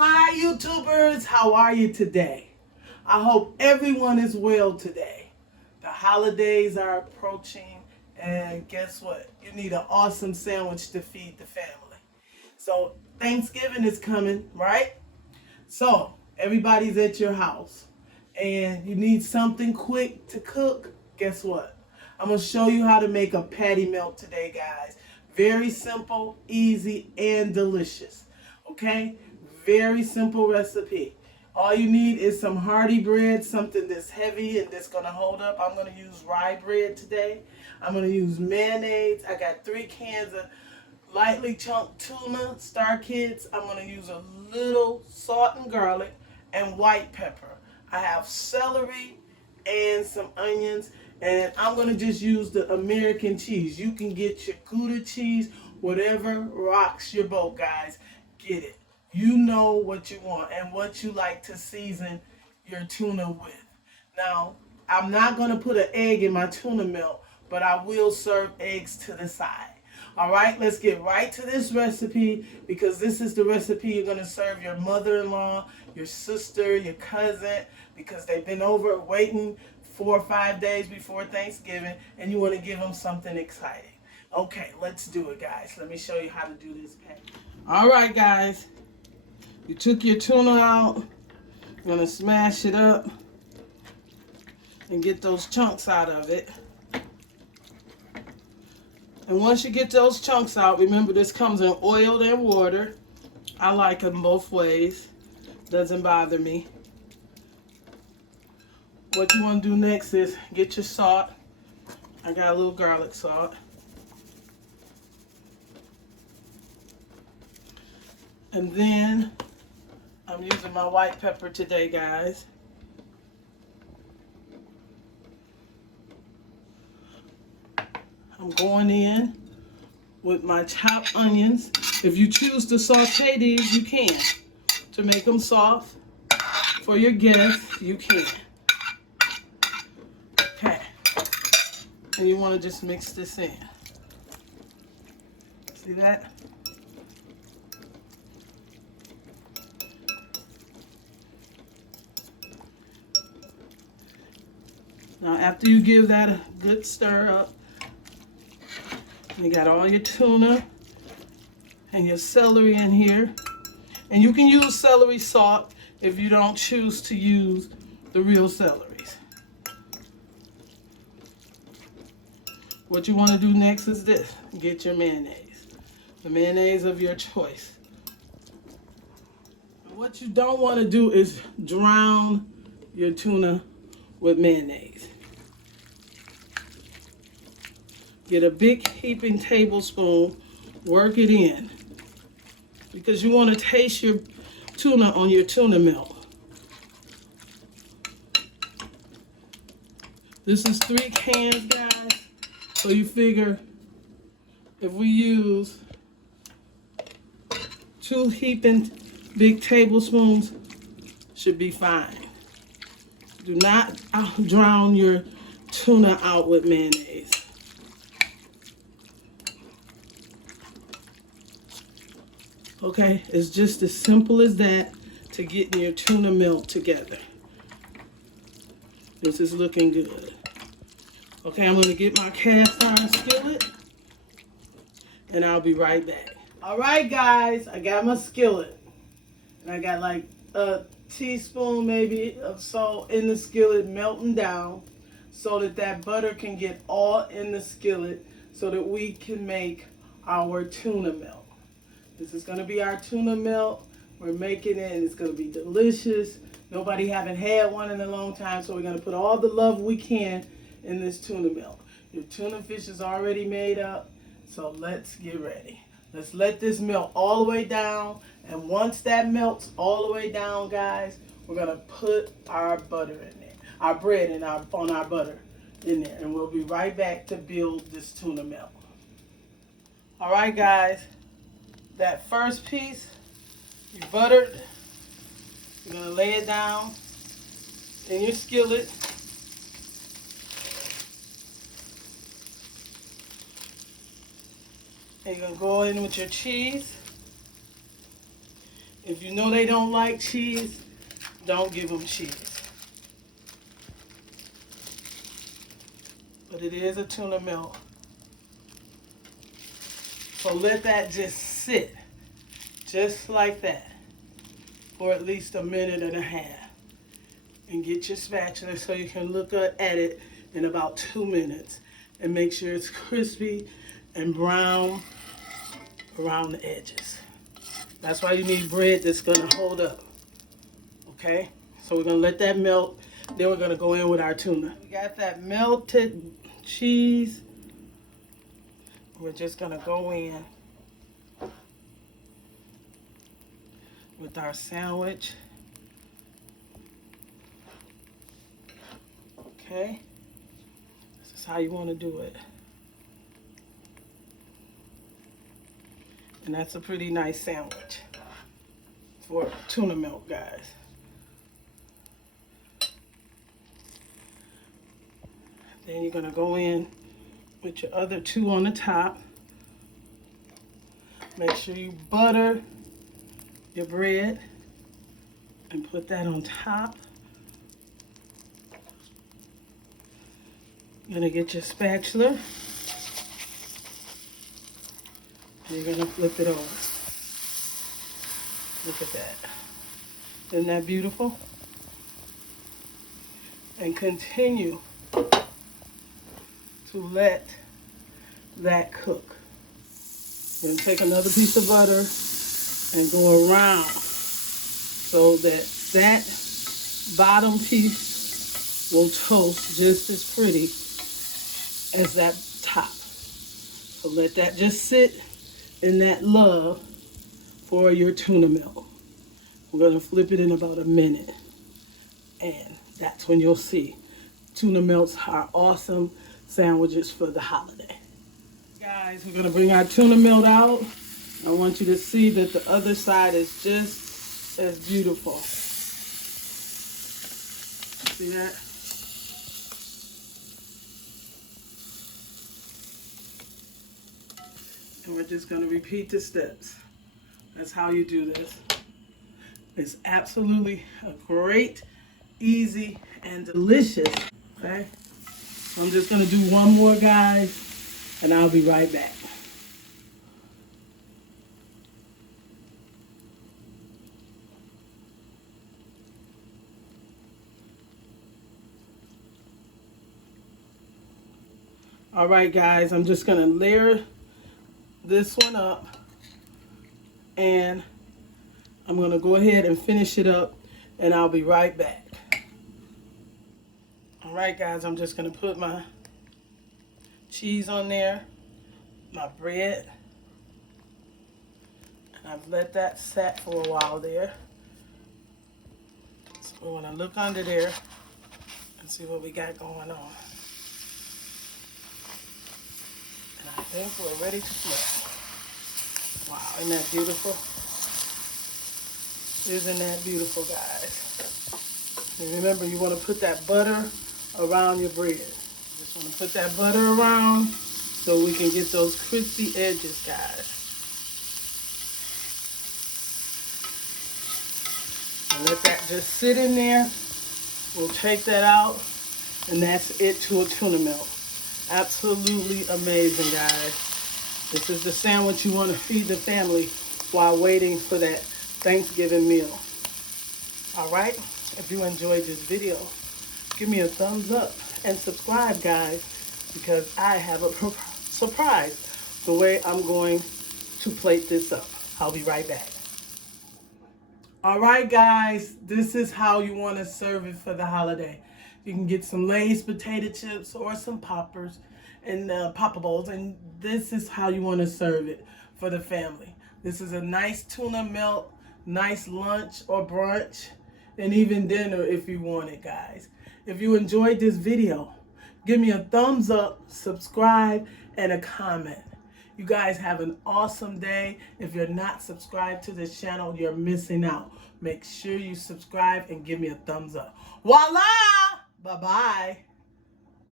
Hi YouTubers, how are you today? I hope everyone is well today. The holidays are approaching and guess what? You need an awesome sandwich to feed the family. So Thanksgiving is coming, right? So everybody's at your house and you need something quick to cook. Guess what? I'm going to show you how to make a patty melt today, guys. Very simple, easy, and delicious. Okay? Very simple recipe. All you need is some hearty bread, something that's heavy and that's going to hold up. I'm going to use rye bread today. I'm going to use mayonnaise. I got 3 cans of lightly chunked tuna, Star Kids. I'm going to use a little salt and garlic and white pepper. I have celery and some onions, and I'm going to just use the American cheese. You can get your Gouda cheese, whatever rocks your boat, guys. Get it. You know what you want and what you like to season your tuna with. Now, I'm not going to put an egg in my tuna melt, but I will serve eggs to the side. All right, let's get right to this recipe because this is the recipe you're going to serve your mother-in-law, your sister, your cousin, because they've been over waiting 4 or 5 days before Thanksgiving and you want to give them something exciting. Okay, let's do it, guys. Let me show you how to do this patty. All right, guys. You took your tuna out. You're going to smash it up and get those chunks out of it. And once you get those chunks out, remember this comes in oil and water. I like them both ways. Doesn't bother me. What you want to do next is get your salt. I got a little garlic salt. And then I'm using my white pepper today, guys. I'm going in with my chopped onions. If you choose to saute these, you can. To make them soft for your guests, you can. Okay. And you want to just mix this in. See that? Now after you give that a good stir up, you got all your tuna and your celery in here. And you can use celery salt if you don't choose to use the real celeries. What you want to do next is this. Get your mayonnaise. The mayonnaise of your choice. And what you don't want to do is drown your tuna with mayonnaise. Get a big heaping tablespoon, work it in. Because you want to taste your tuna on your tuna melt. This is 3 cans, guys. So you figure if we use 2 heaping big tablespoons, should be fine. Do not drown your tuna out with mayonnaise. Okay, it's just as simple as that to getting your tuna melt together. This is looking good. Okay, I'm going to get my cast iron skillet and I'll be right back. All right, guys, I got my skillet. And I got like a teaspoon maybe of salt in the skillet melting down so that that butter can get all in the skillet so that we can make our tuna melt. This is going to be our tuna melt. We're making it and it's going to be delicious. Nobody haven't had one in a long time, so we're going to put all the love we can in this tuna melt. Your tuna fish is already made up, so let's get ready. Let's let this melt all the way down, and once that melts all the way down, guys, we're going to put our butter in there, our bread in on our butter in there, and we'll be right back to build this tuna melt. All right, guys. That first piece, you buttered, you're going to lay it down in your skillet. And you're going to go in with your cheese. If you know they don't like cheese, don't give them cheese. But it is a tuna melt. So let that just sit, just like that, for at least a minute and a half. And get your spatula so you can look at it in about 2 minutes. And make sure it's crispy and brown around the edges. That's why you need bread that's gonna hold up. Okay? So we're gonna let that melt. Then we're gonna go in with our tuna. We got that melted cheese. We're just gonna go in with our sandwich. Okay? This is how you wanna do it. And that's a pretty nice sandwich for tuna melt, guys. Then you're gonna go in with your other two on the top. Make sure you butter your bread and put that on top. You're gonna get your spatula. And you're gonna flip it over. Look at that. Isn't that beautiful? And continue to let that cook. Then take another piece of butter and go around so that that bottom piece will toast just as pretty as that top. So let that just sit in that love for your tuna melt. We're gonna flip it in about a minute. And that's when you'll see tuna melts are awesome sandwiches for the holiday. Guys, we're gonna bring our tuna melt out. I want you to see that the other side is just as beautiful. See that? And we're just gonna repeat the steps. That's how you do this. It's absolutely a great, easy, and delicious. Okay? So I'm just gonna do one more, guys, and I'll be right back. All right, guys, I'm just gonna layer this one up, and I'm gonna go ahead and finish it up, and I'll be right back. All right, guys, I'm just gonna put my cheese on there, my bread, and I've let that set for a while there. So we're gonna look under there and see what we got going on. And I think we're ready to flip. Wow, isn't that beautiful? Isn't that beautiful, guys? And remember, you want to put that butter around your bread. Just want to put that butter around so we can get those crispy edges, guys. And let that just sit in there. We'll take that out, and that's it to a tuna melt. Absolutely amazing, guys. This is the sandwich you want to feed the family while waiting for that Thanksgiving meal. All right? If you enjoyed this video, give me a thumbs up and subscribe, guys, because I have a surprise the way I'm going to plate this up. I'll be right back. All right, guys, this is how you want to serve it for the holiday. You can get some Lay's potato chips or some poppers and poppables, and this is how you want to serve it for the family. This is a nice tuna melt, nice lunch or brunch, and even dinner if you want it, guys. If you enjoyed this video, give me a thumbs up, subscribe, and a comment. You guys have an awesome day. If you're not subscribed to this channel, you're missing out. Make sure you subscribe and give me a thumbs up. Voila! Bye-bye.